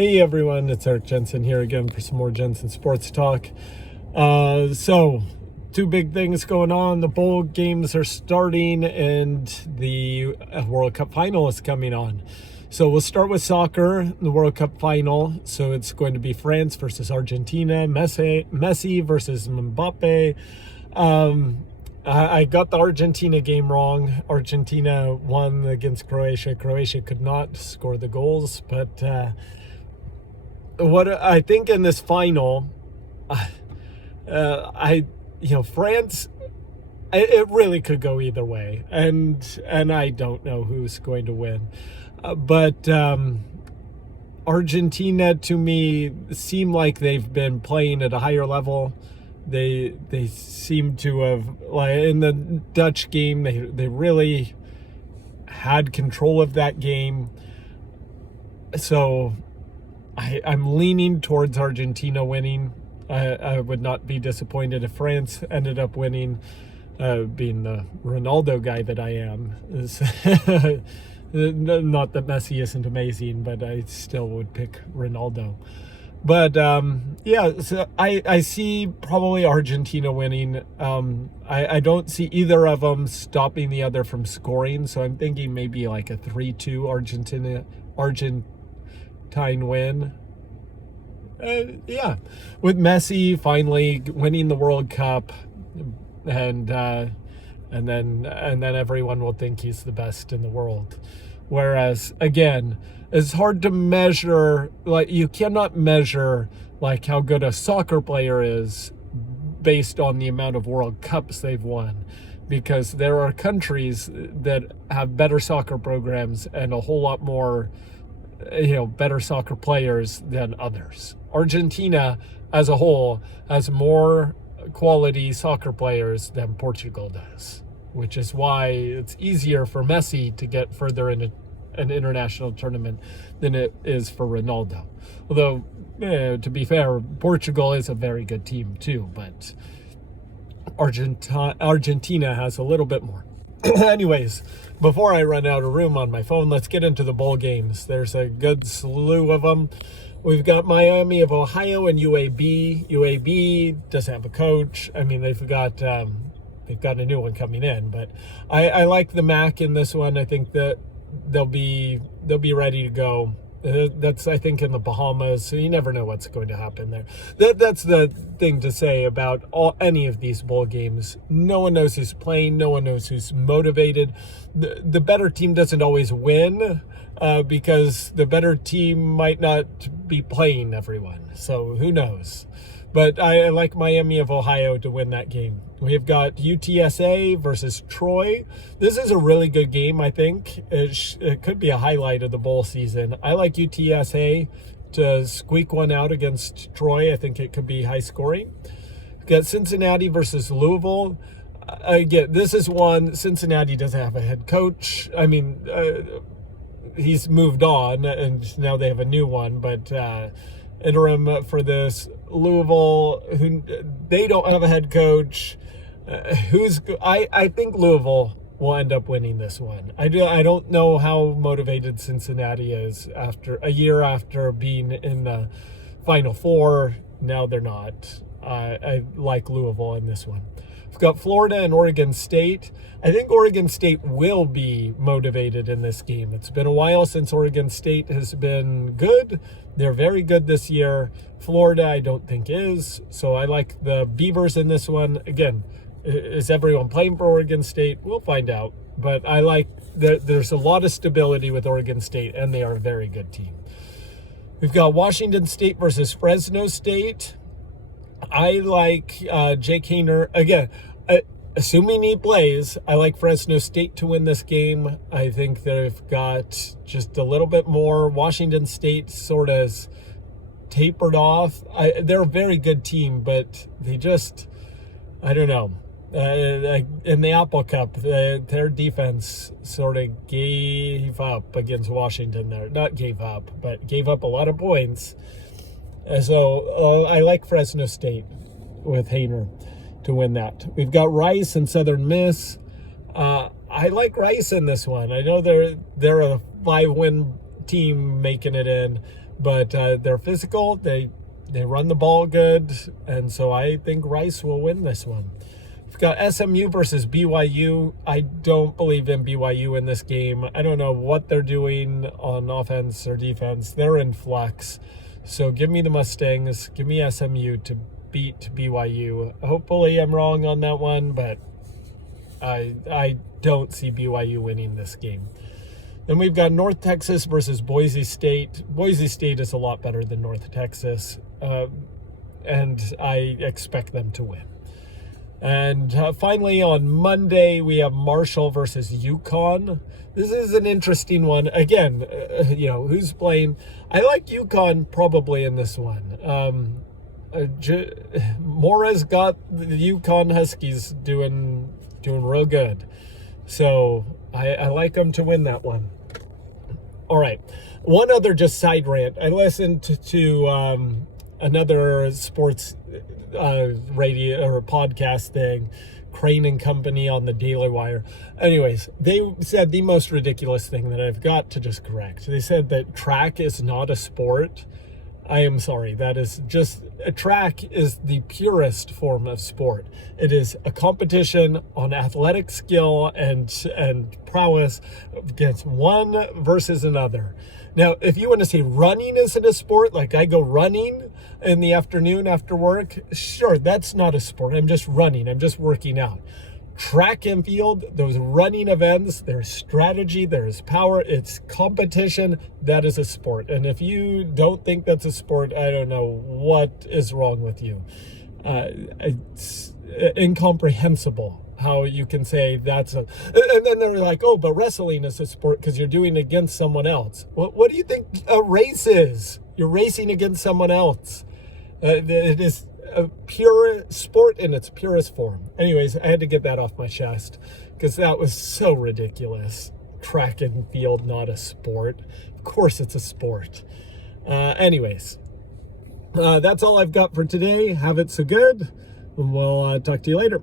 Hey everyone, it's Jensen here again for some more Jensen Sports Talk. So, two big things going on. The bowl games are starting and the World Cup final is coming on. So we'll start with soccer, the World Cup final. So it's going to be France versus Argentina, Messi versus Mbappe. I got the Argentina game wrong. Argentina won against Croatia. Croatia could not score the goals, but what I think in this final, France, it really could go either way, and I don't know who's going to win, but Argentina to me seem like they've been playing at a higher level. They seem to have, like in the Dutch game, they really had control of that game. So I'm leaning towards Argentina winning. I would not be disappointed if France ended up winning, being the Ronaldo guy that I am. Not that Messi isn't amazing, but I still would pick Ronaldo. But so I see probably Argentina winning. I don't see either of them stopping the other from scoring, so I'm thinking maybe like a 3-2 Argentine win. With Messi finally winning the World Cup, and then everyone will think he's the best in the world. Whereas again, it's hard to measure. Like, you cannot measure like how good a soccer player is based on the amount of World Cups they've won, because there are countries that have better soccer programs and a whole lot more, better soccer players than others. Argentina as a whole has more quality soccer players than Portugal does, which is why it's easier for Messi to get further in an international tournament than it is for Ronaldo. Although, to be fair, Portugal is a very good team too, but Argentina has a little bit more. Anyways, before I run out of room on my phone, let's get into the bowl games. There's a good slew of them. We've got Miami of Ohio and UAB. UAB doesn't have a coach. I mean, they've got a new one coming in, but I like the MAC in this one. I think that they'll be ready to go. That's, I think, in the Bahamas, so you never know what's going to happen there. That's the thing to say about any of these bowl games. No one knows who's playing. No one knows who's motivated. The better team doesn't always win, because the better team might not be playing everyone. So who knows? But I like Miami of Ohio to win that game. We've got UTSA versus Troy. This is a really good game, I think. It could be a highlight of the bowl season. I like UTSA to squeak one out against Troy. I think it could be high scoring. We've got Cincinnati versus Louisville. Again, this is one. Cincinnati doesn't have a head coach. I mean, he's moved on, and now they have a new one, but interim for this. Louisville, they don't have a head coach. I think Louisville will end up winning this one. I don't know how motivated Cincinnati is after a year after being in the Final Four. Now they're not. I like Louisville in this one. We've got Florida and Oregon State. I think Oregon State will be motivated in this game. It's been a while since Oregon State has been good. They're very good this year. Florida, I don't think is. So I like the Beavers in this one. Again, is everyone playing for Oregon State? We'll find out. But I like that there's a lot of stability with Oregon State, and they are a very good team. We've got Washington State versus Fresno State. I like Jake Haener. Again, assuming he plays, I like Fresno State to win this game. I think they've got just a little bit more. Washington State sort of tapered off. They're a very good team, but they just, I don't know. In the Apple Cup, their defense sort of gave up against Washington there. Not gave up, but gave up a lot of points. So I like Fresno State with Haener to win that. We've got Rice and Southern Miss. I like Rice in this one. I know they're a 5-win team making it in, but they're physical. They run the ball good, and so I think Rice will win this one. We've got SMU versus BYU. I don't believe in BYU in this game. I don't know what they're doing on offense or defense. They're in flux. So give me the Mustangs. Give me SMU to beat BYU. Hopefully I'm wrong on that one, but I don't see BYU winning this game. Then we've got North Texas versus Boise State. Boise State is a lot better than North Texas, and I expect them to win. And finally, on Monday, we have Marshall versus UConn. This is an interesting one. Again, who's playing? I like UConn probably in this one. Mora's got the UConn Huskies doing real good. So I like them to win that one. All right. One other just side rant. I listened to another sports radio or podcast thing, Crane and Company on the Daily Wire. Anyways, they said the most ridiculous thing that I've got to just correct. They said that track is not a sport. I am sorry. That is just a track is the purest form of sport. It is a competition on athletic skill and prowess against one versus another. Now, if you want to say running isn't a sport, like I go running in the afternoon after work, sure, that's not a sport. I'm just running. I'm just working out. Track and field, those running events, there's strategy, there's power, it's competition. That is a sport. And if you don't think that's a sport, I don't know what is wrong with you. It's incomprehensible how you can say that's a... And then they're like, oh, but wrestling is a sport because you're doing it against someone else. What do you think a race is? You're racing against someone else. It is a pure sport in its purest form. Anyways, I had to get that off my chest because that was so ridiculous. Track and field, not a sport. Of course it's a sport. Anyways, that's all I've got for today. Have it so good. And we'll talk to you later.